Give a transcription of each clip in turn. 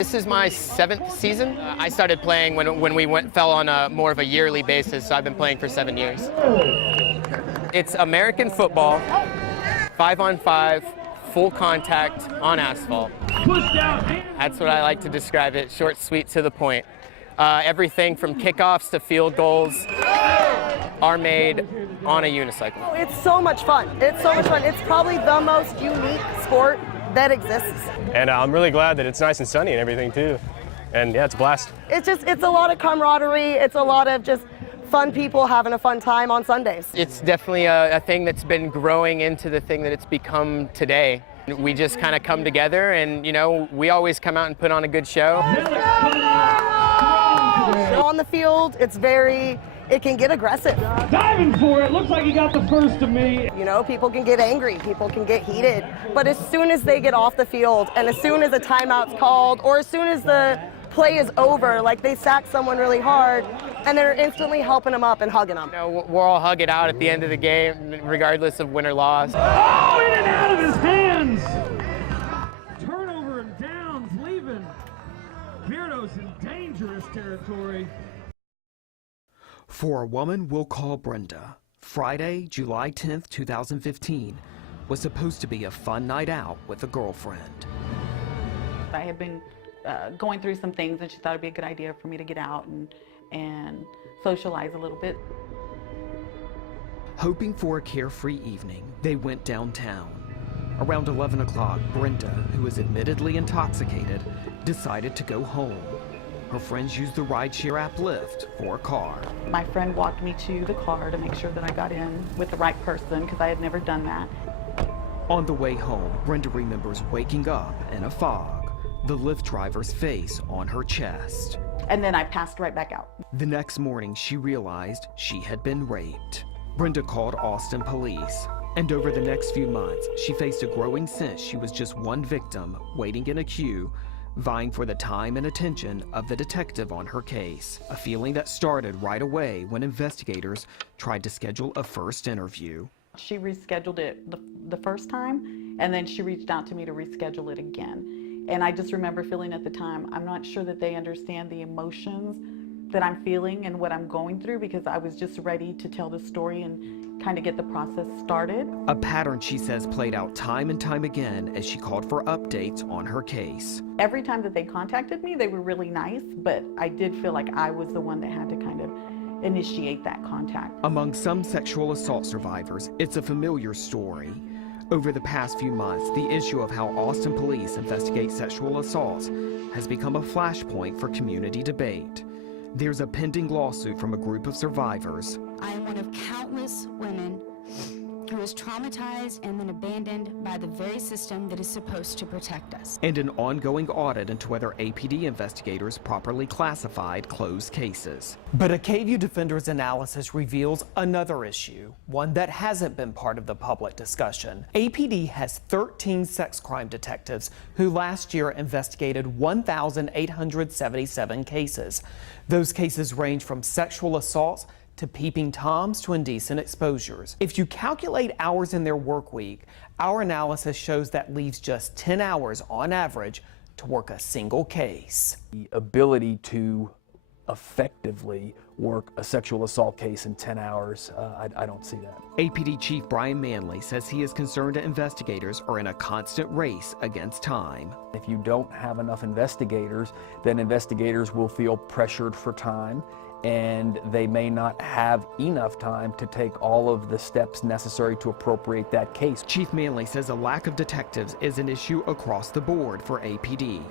This is my 7th season. I started playing when we fell on more of a yearly basis, so I've been playing for 7 years. It's American football, 5-on-5, full contact on asphalt. That's what I like to describe it, short, sweet, to the point. Everything from kickoffs to field goals are made on a unicycle. It's so much fun. It's so much fun. It's probably the most unique sport that exists. And I'm really glad that it's nice and sunny and everything too. And yeah, it's a blast. It's a lot of camaraderie. It's a lot of just fun people having a fun time on Sundays. It's definitely a thing that's been growing into the thing that it's become today. We just kind of come together and, you know, we always come out and put on a good show. On the field, it can get aggressive. Diving for it, looks like he got the first of me. You know, people can get angry, people can get heated, but as soon as they get off the field and as soon as a timeout's called or as soon as the play is over, like they sack someone really hard and they're instantly helping them up and hugging them. You know, we'll all hug it out at the end of the game, regardless of win or loss. Oh, in and out of his hands! Turnover and downs, leaving Beardos in dangerous territory. For a Woman We'll Call Brenda, Friday, July 10th, 2015, was supposed to be a fun night out with a girlfriend. I had been going through some things and she thought it'd be a good idea for me to get out and socialize a little bit. Hoping for a carefree evening, they went downtown. Around 11 o'clock, Brenda, who was admittedly intoxicated, decided to go home. Her friends used the rideshare app Lyft for a car. My friend walked me to the car to make sure that I got in with the right person because I had never done that. On the way home, Brenda remembers waking up in a fog, the Lyft driver's face on her chest. And then I passed right back out. The next morning, she realized she had been raped. Brenda called Austin police, and over the next few months, she faced a growing sense she was just one victim waiting in a queue, vying for the time and attention of the detective on her case. A feeling that started right away when investigators tried to schedule a first interview. She rescheduled it the first time, and then she reached out to me to reschedule it again. And I just remember feeling at the time, I'm not sure that they understand the emotions that I'm feeling and what I'm going through, because I was just ready to tell the story and kind of get the process started. A pattern, she says, played out time and time again as she called for updates on her case. Every time that they contacted me, they were really nice, but I did feel like I was the one that had to kind of initiate that contact. Among some sexual assault survivors, it's a familiar story. Over the past few months, the issue of how Austin police investigate sexual assaults has become a flashpoint for community debate. There's a pending lawsuit from a group of survivors. I am one of countless women who was traumatized and then abandoned by the very system that is supposed to protect us. And an ongoing audit into whether APD investigators properly classified closed cases. But a KVUE Defender's analysis reveals another issue, one that hasn't been part of the public discussion. APD has 13 sex crime detectives who last year investigated 1,877 cases. Those cases range from sexual assaults to peeping toms to indecent exposures. If you calculate hours in their work week, our analysis shows that leaves just 10 hours on average to work a single case. The ability to effectively work a sexual assault case in 10 hours, I don't see that. APD Chief Brian Manley says he is concerned that investigators are in a constant race against time. If you don't have enough investigators, then investigators will feel pressured for time, and they may not have enough time to take all of the steps necessary to appropriate that case. Chief Manley says a lack of detectives is an issue across the board for APD.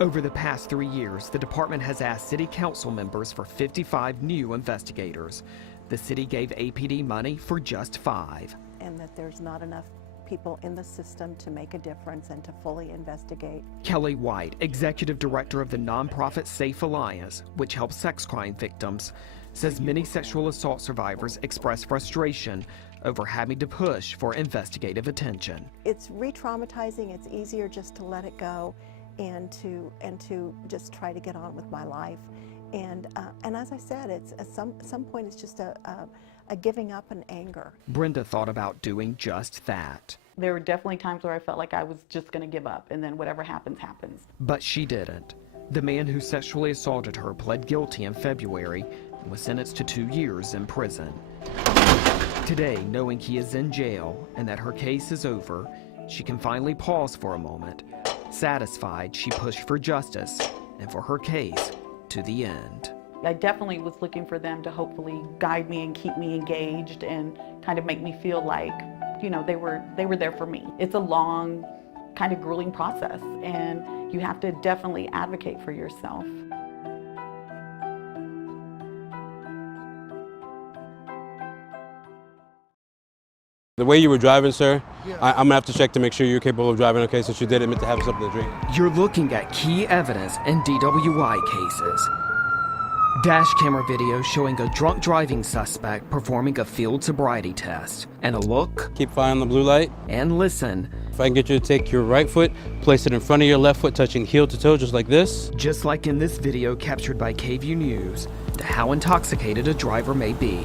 Over the past 3 years, the department has asked city council members for 55 new investigators. The city gave APD money for just 5. And that there's not enough people in the system to make a difference and to fully investigate. Kelly White, executive director of the nonprofit Safe Alliance, which helps sex crime victims, says many sexual assault survivors express frustration over having to push for investigative attention. It's re-traumatizing. It's easier just to let it go and to just try to get on with my life. And as I said, it's at some point it's just a giving up and anger. Brenda thought about doing just that. There were definitely times where I felt like I was just going to give up, and then whatever happens, happens. But she didn't. The man who sexually assaulted her pled guilty in February and was sentenced to 2 years in prison. Today, knowing he is in jail and that her case is over, she can finally pause for a moment. Satisfied, she pushed for justice and for her case to the end. I definitely was looking for them to hopefully guide me and keep me engaged and kind of make me feel like, you know, they were there for me. It's a long, kind of grueling process, and you have to definitely advocate for yourself. The way you were driving, sir, I'm gonna have to check to make sure you're capable of driving, okay, since you did admit to having something to drink. You're looking at key evidence in DWI cases. Dash camera video showing a drunk driving suspect performing a field sobriety test. And a look. Keep fire on the blue light. And listen. If I can get you to take your right foot, place it in front of your left foot, touching heel to toe, just like this. Just like in this video captured by KVUE News, to how intoxicated a driver may be.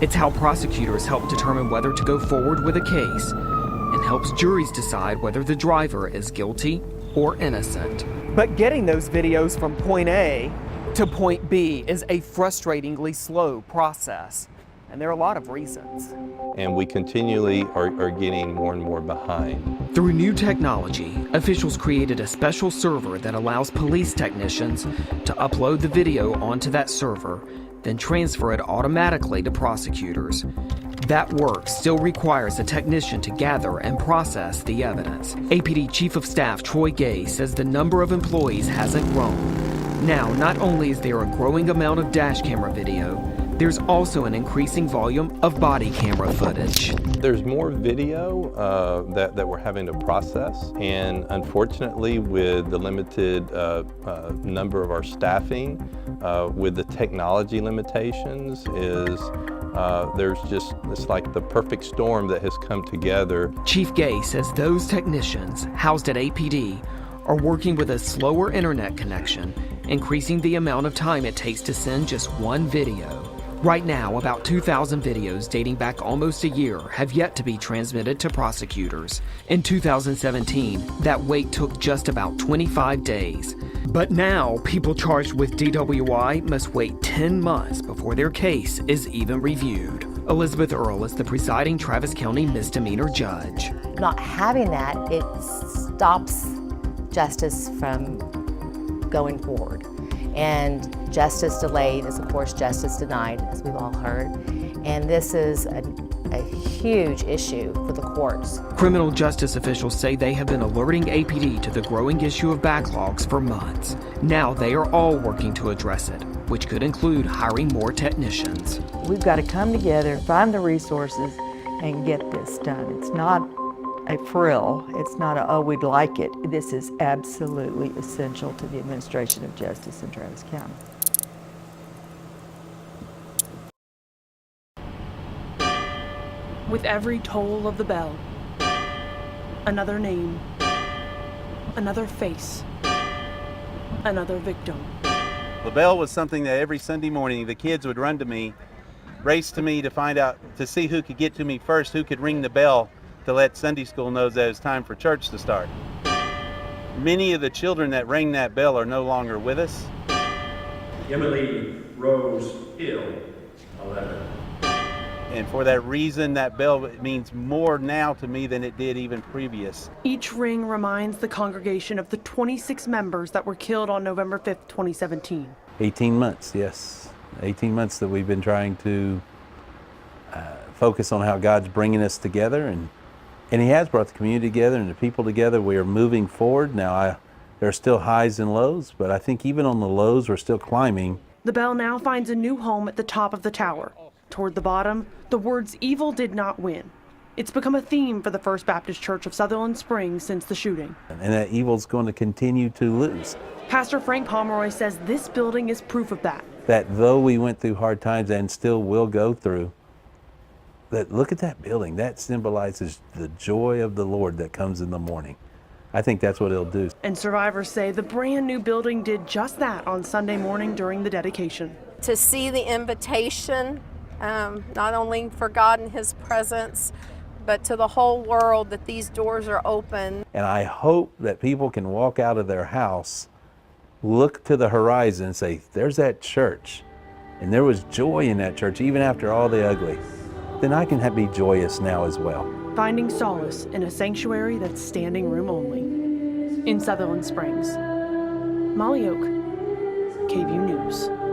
It's how prosecutors help determine whether to go forward with a case and helps juries decide whether the driver is guilty or innocent. But getting those videos from point A to point B is a frustratingly slow process, and there are a lot of reasons. And we continually are getting more and more behind. Through new technology, officials created a special server that allows police technicians to upload the video onto that server, then transfer it automatically to prosecutors. That work still requires a technician to gather and process the evidence. APD Chief of Staff Troy Gay says the number of employees hasn't grown. Now, not only is there a growing amount of dash camera video, there's also an increasing volume of body camera footage. There's more video that we're having to process, and unfortunately with the limited number of our staffing, with the technology limitations, there's just, it's like the perfect storm that has come together. Chief Gay says those technicians housed at APD are working with a slower internet connection, increasing the amount of time it takes to send just one video. Right now, about 2,000 videos dating back almost a year have yet to be transmitted to prosecutors. In 2017, that wait took just about 25 days. But now, people charged with DWI must wait 10 months before their case is even reviewed. Elizabeth Earle is the presiding Travis County misdemeanor judge. Not having that, it stops justice from going forward. And justice delayed is, of course, justice denied, as we've all heard. And this is a huge issue for the courts. Criminal justice officials say they have been alerting APD to the growing issue of backlogs for months. Now they are all working to address it, which could include hiring more technicians. We've got to come together, find the resources, and get this done. It's not a frill. It's not a, oh, we'd like it. This is absolutely essential to the administration of justice in Travis County. With every toll of the bell, another name, another face, another victim. The bell was something that every Sunday morning the kids would run to me, race to me to find out, to see who could get to me first, who could ring the bell to let Sunday school know that it's time for church to start. Many of the children that rang that bell are no longer with us. Emily Rose Hill, 11. And for that reason, that bell means more now to me than it did even previous. Each ring reminds the congregation of the 26 members that were killed on November 5th, 2017. 18 months, yes. 18 months that we've been trying to focus on how God's bringing us together, and He has brought the community together and the people together. We are moving forward. Now, there are still highs and lows, but I think even on the lows, we're still climbing. The bell now finds a new home at the top of the tower. Toward the bottom, the words "evil did not win." It's become a theme for the First Baptist Church of Sutherland Springs since the shooting. And that evil's going to continue to lose. Pastor Frank Pomeroy says this building is proof of that. That though we went through hard times and still will go through, that look at that building. That symbolizes the joy of the Lord that comes in the morning. I think that's what it'll do. And survivors say the brand new building did just that on Sunday morning during the dedication. To see the invitation, not only for God and His presence, but to the whole world that these doors are open. And I hope that people can walk out of their house, look to the horizon and say, there's that church. And there was joy in that church, even after all the ugly. Then I can be joyous now as well. Finding solace in a sanctuary that's standing room only. In Sutherland Springs. Molly Oak, KVUE News.